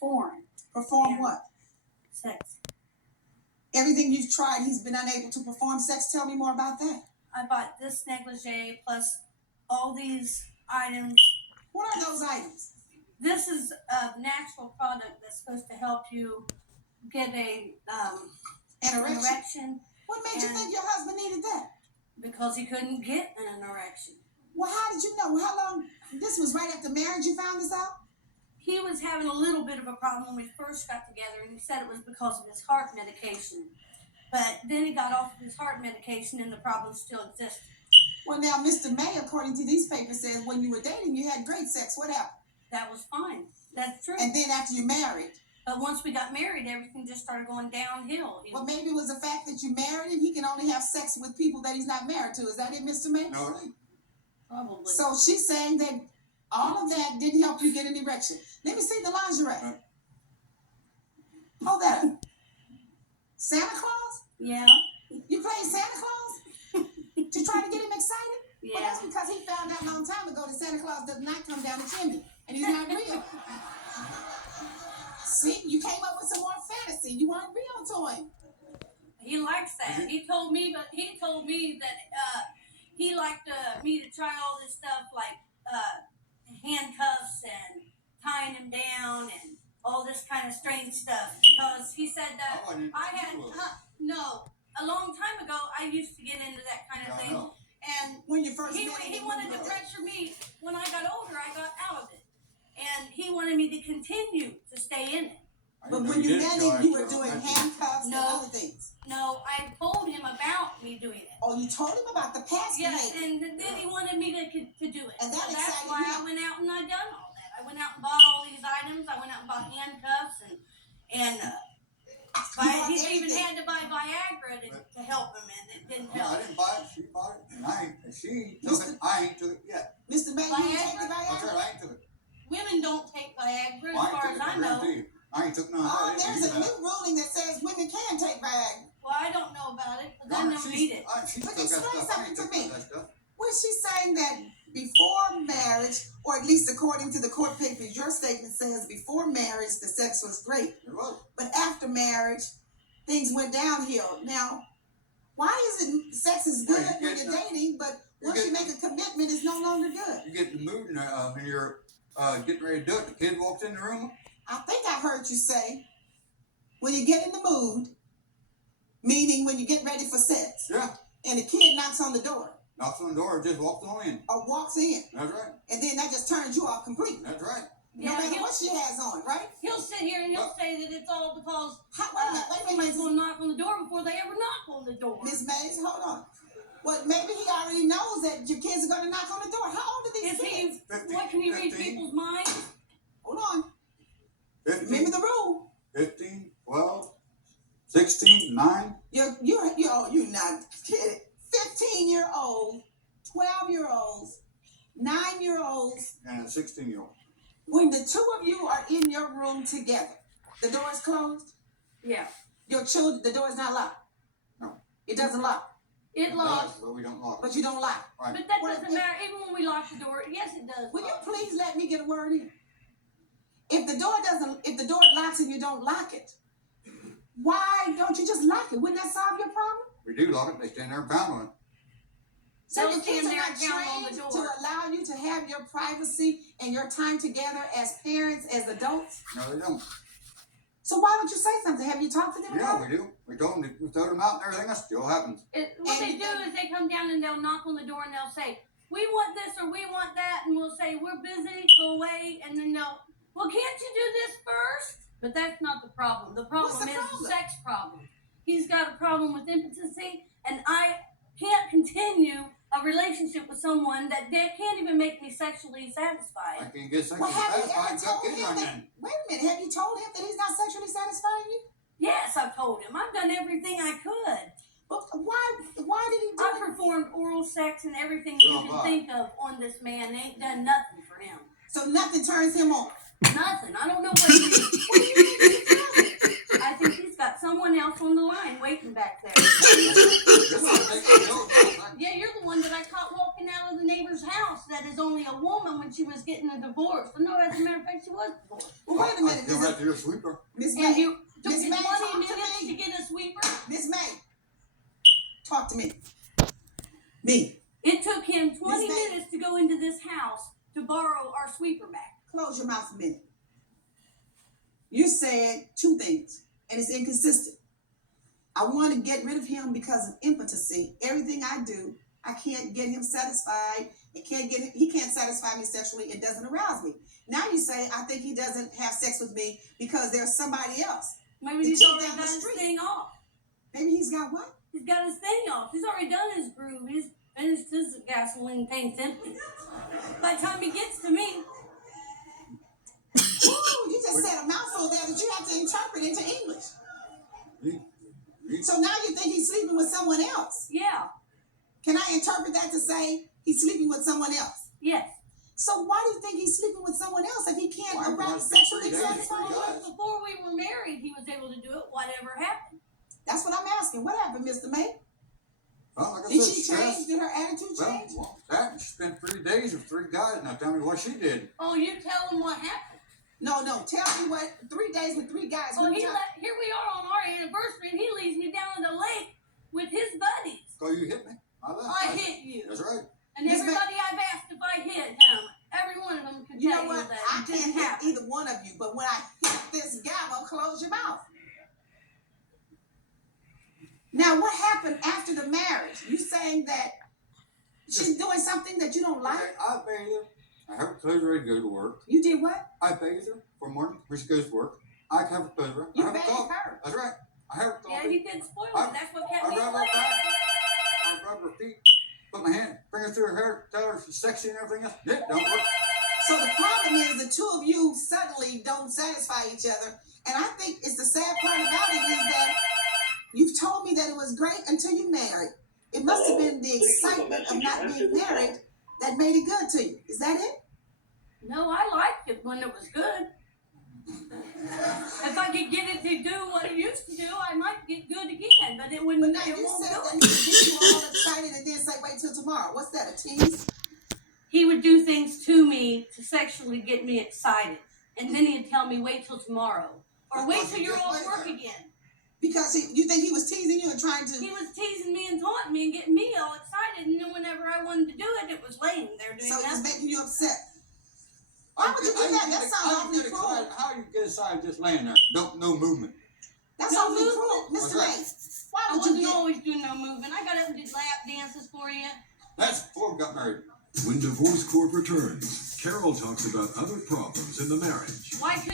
perform. Perform what? Sex. Everything you've tried, he's been unable to perform sex. Tell me more about that. I bought this negligee plus all these items. What are those items? This is a natural product that's supposed to help you get a An erection. erection. What made you think your husband needed that? Because he couldn't get an erection. Well, how did you know? How long? This was right after marriage you found this out? He was having a little bit of a problem when we first got together, and he said it was because of his heart medication. But then he got off of his heart medication, and the problem still existed. Well, now, Mr. May, according to these papers, says when you were dating, you had great sex. What happened? That was fine. That's true. And then after you married? But once we got married, everything just started going downhill. Well, maybe it was the fact that you married him. He can only have sex with people that he's not married to. Is that it, Mr. May? No, it ain't. Probably. So she's saying that all of that didn't help you get an erection. Let me see the lingerie. Hold that up. Santa Claus? Yeah. You playing Santa Claus? To try to get him excited? Yeah. Well, that's because he found out a long time ago that Santa Claus does not come down the chimney. And he's not real. See, you came up with some more fantasy. You weren't real to him. He likes that. He told me that he liked me to try all this stuff like handcuffs and tying him down and all this kind of strange stuff because he said that a long time ago I used to get into that kind of thing. And when you first he wanted to pressure me. When I got older, I got out of it, and he wanted me to continue to stay in it. But when you met him, you were doing handcuffs and other things. No, I told him about me doing it. Oh, you told him about the past Yes, behavior. and then he wanted me to do it. And that's excited why you. I went out and I done all that. I went out and bought all these items. I went out and bought handcuffs and he even had to buy Viagra to help him, and it didn't help. I didn't buy it. She bought it, and she took it. I ain't took it yet. Mr. May, you didn't take the That's Viagra? right. I ain't took it. Women don't take Viagra, Well, as far as I know. I ain't took none. Oh, there's a new ruling that says women can take Viagra. Well, I don't know about it, because I never need it. But explain something to me. Was she saying that before marriage, or at least according to the court papers, your statement says before marriage the sex was great. It was. But after marriage, things went downhill. Now, why is it sex is good when you're dating, but once you make a commitment, it's no longer good? You get in the mood when you're getting ready to do it. The kid walks in the room. I think I heard you say, when you get in the mood, meaning when you get ready for sex. Yeah. And the kid knocks on the door. Knocks on the door, just walks on in. Or walks in. That's right. And then that just turns you off completely. That's right. No matter what she has on, right? He'll sit here and he'll say that it's all because Wait, somebody's going to knock on the door before they ever knock on the door. Miss Mays, hold on. Well, maybe he already knows that your kids are going to knock on the door. How old are these kids? 15, what can he read 15. people's minds? Hold on. 15, Remember the rule. 15, 12, 16, 9. You're not kidding. 15-year-old, 12-year-olds, 9-year-olds, And a 16-year-old. when the two of you are in your room together, the door is closed? Yeah. Your children, the door is not locked? No. It doesn't lock? It locks. But we don't lock it. But you don't lock? Right. But that doesn't matter. Even when we lock the door, yes, it does. Will you please let me get a word in? If the door locks and you don't lock it, why don't you just lock it? Wouldn't that solve your problem? We do lock it. They stand there and pound on it. So They'll your kids stand are there not and pound on the trained door. to allow you to have your privacy and your time together as parents, as adults? No, they don't. So why don't you say something? Have you talked to them Yeah, about it? we do. We told them we throw them out and everything. That still happens. What they do is they come down and they'll knock on the door and they'll say, we want this or we want that, and we'll say, we're busy, go away, and then they'll, well, can't you do this first? But that's not the problem. The problem is the sex problem. He's got a problem with impotency, and I can't continue a relationship with someone that they can't even make me sexually satisfied. I can't get Well, sexually have you satisfied. ever told him that? Wait a minute. Have you told him that he's not sexually satisfying you? Yes, I've told him. I've done everything I could. But why did he do I it? performed oral sex and everything you can think of on this man. They ain't done nothing for him. So nothing turns him on? Nothing. I don't know what he is. What do you think he's doing? I think he's got someone else on the line waiting back there. Yeah, you're the one that I caught walking out of the neighbor's house that is only a woman when she was getting a divorce. No, as a matter of fact, she was divorced. Well, wait a minute. Does that you're a sweeper. Miss And May, you took Miss you May, 20 talk to minutes me. to get a sweeper. Miss May, talk to me. Me, It took him 20 Miss May. minutes to go into this house to borrow our sweeper back. close your mouth a minute. You said two things, and it's inconsistent. I want to get rid of him because of impotency. Everything I do, I can't get him satisfied. He can't satisfy me sexually. It doesn't arouse me. Now you say I think he doesn't have sex with me because there's somebody else. Maybe The he's chick already down done the his street. thing off. Maybe he's got what? He's got his thing off. He's already done his groove. He's finished his gasoline tank empty. By the time he gets to me, Ooh, you just said a mouthful there that you have to interpret into English. You- So now you think he's sleeping with someone else. yeah, Can I interpret that to say he's sleeping with someone else? yes. So why do you think he's sleeping with someone else if he can't Why arouse was it sexually 3 days? satisfied? Guys. Before we were married, he was able to do it. Whatever happened? That's what I'm asking. What happened, Mr. May? Well, like I Did said, she stress. change? Did her attitude change? Well, that she spent 3 days with 3 guys. Now tell me what she did. Oh, you tell him what happened. No. Tell me what. 3 days with 3 guys. Oh, What time- here we are on our anniversary, and he leaves me down in the lake with his buddies. So you hit me. I left. I hit you. That's right. And Miss everybody I've asked if I hit him, every one of them could You tell know you what? that I it didn't can't hit happen. either one of you, but when I hit this gavel, close your mouth. Now, what happened after the marriage? You saying that she's doing something that you don't like? Okay, I bathe her. I have her clothes ready to go to work. You did what? I bathe her for morning when she goes to work. I have her clothes ready. I You have her bathed coffee. her. That's right. I have her Yeah, coffee. he did spoil I- it. That's what kept I me rub her away. back. I rub her feet. Put my hand, fingers through her hair, tell her she's sexy and everything else. Yeah, don't work. So the problem is the two of you suddenly don't satisfy each other. And I think it's the sad part about it is that you've told me that it was great until you married. It must have been the excitement of not being married that made it good to you. Is that it? No, I liked it when it was good. If I could get it to do what it used to do, I might get good again. But it But wouldn't. now It you won't said do that it. he would get you all excited and then say, wait till tomorrow. What's that, a tease? He would do things to me to sexually get me excited, and then he'd tell me, "Wait till tomorrow," or "Wait till you're off work again." Because you think he was teasing you and trying He to. was teasing me and taunting me and getting me all excited, and then whenever I wanted to do it, it was laying there doing So it was nothing. making you upset. Why would you do that? That sounds awfully cruel. How you get excited just laying there? No movement. That's No awfully movement. cruel. That's Mr. right. May, why I would you wasn't get. always doing no moving. I got up and did lap dances for you. That's before we got married. When divorce court returns, Carol talks about other problems in the marriage. Why could